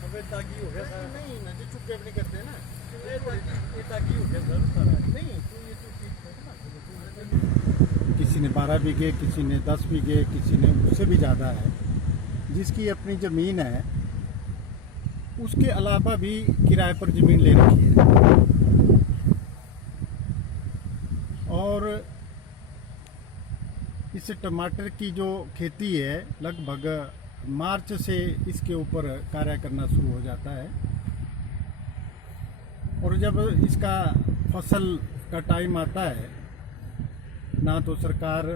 अबे ताकि हो गया सर। नहीं ना जो चुप अपने करते हैं ना ये ताकि हो गया सर सारा। नहीं तो ये तो ठीक है ना। किसी ने 12 बीघे, किसी ने 10 बीघे, किसी ने उससे भी ज़्यादा है। जिसकी अपनी ज़मीन है उसके अलावा भी किराए पर ज़मीन ले रखी है। और इस टमाटर की जो खेती है लगभग मार्च से इसके ऊपर कार्य करना शुरू हो जाता है। और जब इसका फसल का टाइम आता है ना तो सरकार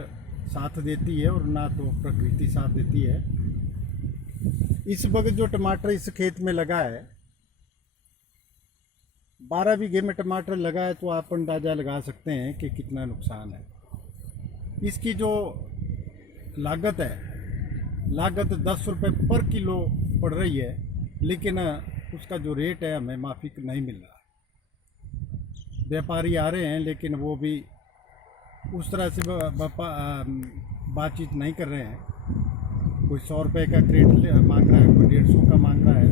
साथ देती है और ना तो प्रकृति साथ देती है। इस वक्त जो टमाटर इस खेत में लगा है 12 बीघे में टमाटर लगा है तो आप अंदाज़ा लगा सकते हैं कि कितना नुकसान है। इसकी जो लागत है, लागत 10 रुपये पर किलो पड़ रही है, लेकिन उसका जो रेट है हमें माफिक नहीं मिल रहा। व्यापारी आ रहे हैं लेकिन वो भी उस तरह से बातचीत नहीं कर रहे हैं। कोई 100 रुपये का क्रेट मांग रहा है, कोई 150 का मांग रहा है।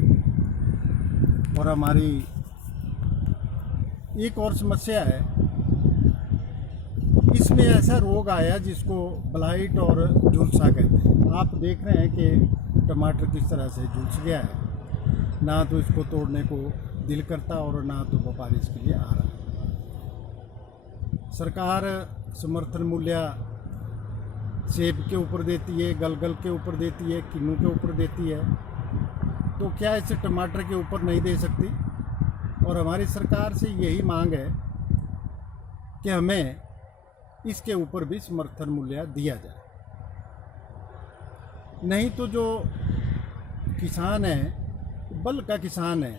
और हमारी एक और समस्या है, इसमें ऐसा रोग आया जिसको ब्लाइट और झुलसा कहते हैं। आप देख रहे हैं कि टमाटर किस तरह से झुलस गया है। ना तो इसको तोड़ने को दिल करता और ना तो व्यापारी इसके लिए आ रहा है। सरकार समर्थन मूल्य सेब के ऊपर देती है, गलगल के ऊपर देती है, किन्नू के ऊपर देती है, तो क्या इसे टमाटर के ऊपर नहीं दे सकती? और हमारी सरकार से यही मांग है कि हमें इसके ऊपर भी समर्थन मूल्य दिया जाए। नहीं तो जो किसान है, बल्क का किसान है,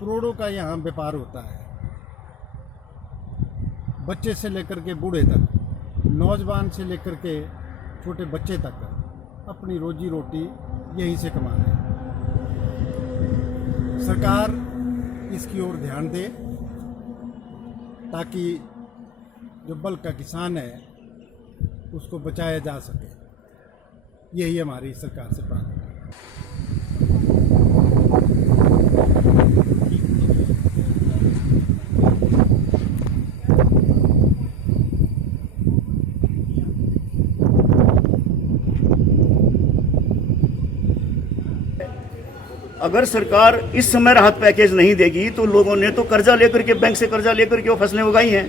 करोड़ों का यहाँ व्यापार होता है। बच्चे से लेकर के बूढ़े तक, नौजवान से लेकर के छोटे बच्चे तक अपनी रोजी रोटी यहीं से कमा रहे हैं। सरकार इसकी ओर ध्यान दे ताकि जो बल्क का किसान है उसको बचाया जा सके। यही हमारी सरकार से प्रार्थना है। अगर सरकार इस समय राहत पैकेज नहीं देगी तो लोगों ने तो कर्जा लेकर के, बैंक से कर्जा लेकर के वो फसलें उगाई हैं,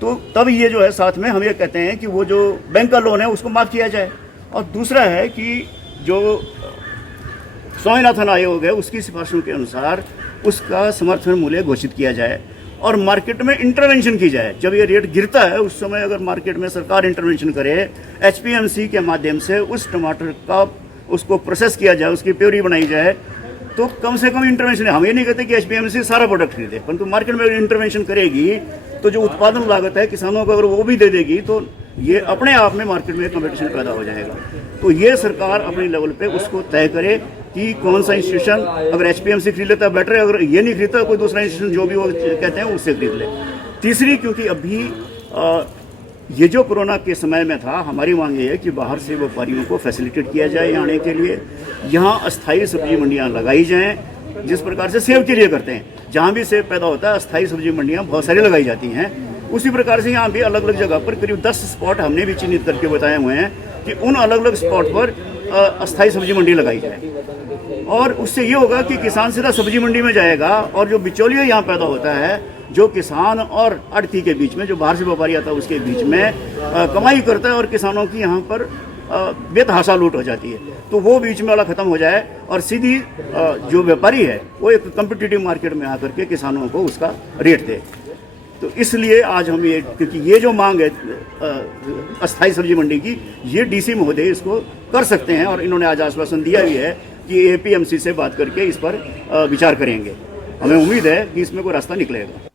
तो तब ये जो है साथ में हम ये कहते हैं कि वो जो बैंक का लोन है उसको माफ़ किया जाए। और दूसरा है कि जो स्वामीनाथन आयोग है उसकी सिफारिशों के अनुसार उसका समर्थन मूल्य घोषित किया जाए और मार्केट में इंटरवेंशन की जाए। जब ये रेट गिरता है उस समय अगर मार्केट में सरकार इंटरवेंशन करे, HPMC के माध्यम से उस टमाटर का उसको प्रोसेस किया जाए, उसकी प्योरी बनाई जाए, तो कम से कम इंटरवेंशन है। हम ये नहीं कहते कि HPMC सारा प्रोडक्ट खरीदे, परंतु मार्केट में इंटरवेंशन करेगी तो जो उत्पादन लागत है किसानों को अगर वो भी दे देगी तो ये अपने आप में मार्केट में कंपटीशन पैदा हो जाएगा। तो ये सरकार अपने लेवल पे उसको तय करे कि कौन सा इंस्टीट्यूशन, अगर HPMC खरीद लेता है बेटर है, अगर ये नहीं खरीदता कोई दूसरा इंस्टीट्यूशन जो भी वो कहते हैं उससे खरीद ले। तीसरी, क्योंकि अभी ये जो कोरोना के समय में था, हमारी मांग ये है कि बाहर से व्यापारियों को फैसिलिटेट किया जाए आने के लिए। यहाँ अस्थायी सब्जी मंडियाँ लगाई जाएँ, जिस प्रकार से सेब के लिए करते हैं। जहाँ भी सेब पैदा होता है अस्थायी सब्जी मंडियाँ बहुत सारी लगाई जाती हैं। उसी प्रकार से यहाँ भी अलग अलग जगह पर करीब 10 स्पॉट हमने भी चिन्हित करके बताए हुए हैं कि उन अलग अलग स्पॉट पर अस्थायी सब्जी मंडी लगाई जाए। और उससे ये होगा कि किसान सीधा सब्जी मंडी में जाएगा और जो बिचौलिया यहाँ पैदा होता है, जो किसान और आड़ती के बीच में, जो बाहर से व्यापारी आता है उसके बीच में कमाई करता है और किसानों की यहाँ पर बेतहाशा लूट हो जाती है, तो वो बीच में वाला ख़त्म हो जाए और सीधी जो व्यापारी है वो एक कम्पिटिटिव मार्केट में आकर के किसानों को उसका रेट दे। तो इसलिए आज हम ये, क्योंकि ये जो मांग है अस्थायी सब्जी मंडी की, ये DC महोदय इसको कर सकते हैं और इन्होंने आज आश्वासन दिया भी है कि APMC से बात करके इस पर विचार करेंगे। हमें उम्मीद है कि इसमें कोई रास्ता निकलेगा।